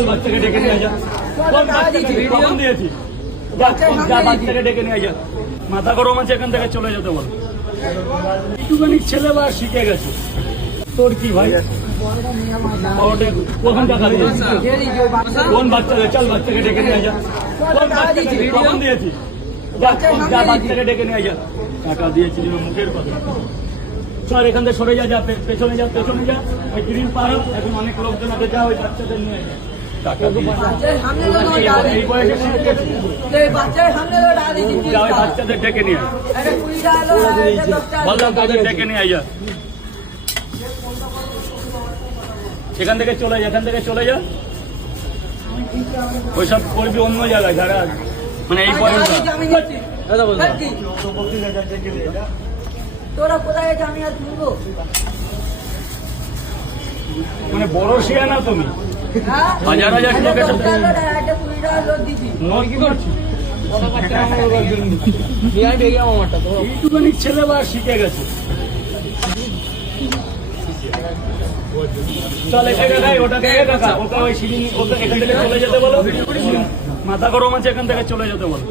চল বাচ্চাকে ডেকে নিয়ে যা। কখন দিয়েছি? বাচ্চাকে ডেকে নিয়ে যা। মাথা গরম আছে, এখান থেকে চলে যেতে বল। একটুখানি ছেলে বা শিখে গেছে। তোর কি ভাই? কখন টাকা দিয়েছিস? কোন বাচ্চাকে? চল বাচ্চাকে ডেকে নিয়ে যা। কখন দিয়েছিস? বাচ্চাকে ডেকে নিয়ে যা। টাকা দিয়েছিস মুখের কথা। চল এখান থেকে সরে যা, যা পেছনে যা, পেছনে যা। ওই গ্রিন পার এখন অনেক লোকজন আছে, যা ওই বাচ্চাদের নিয়ে যা। টাকা এই বয়সে যা, ওই বাচ্চাদের ডেকে নিয়ে বললাম তাদের ডেকে নিয়ে যা। এখান থেকে চলে যা, এখান থেকে চলে যা। ওইসব করবি অন্য জায়গায়, যারা মানে এই বয়সটা। তোরা কোথায় আমি আর তুলবো? মানে বড় শিয়া না তুমি? হাজার হাজার লোকের সাথে কি করছিস? এইটুখানি ছেলে বা শিখে গেছে। চল এখানে ওটাকে টাকা, ওটা ওই সিঁড়ি, ওটা এখান থেকে চলে যেতে বলো। মাথা গরম আছে, এখান থেকে চলে যেতে বলো।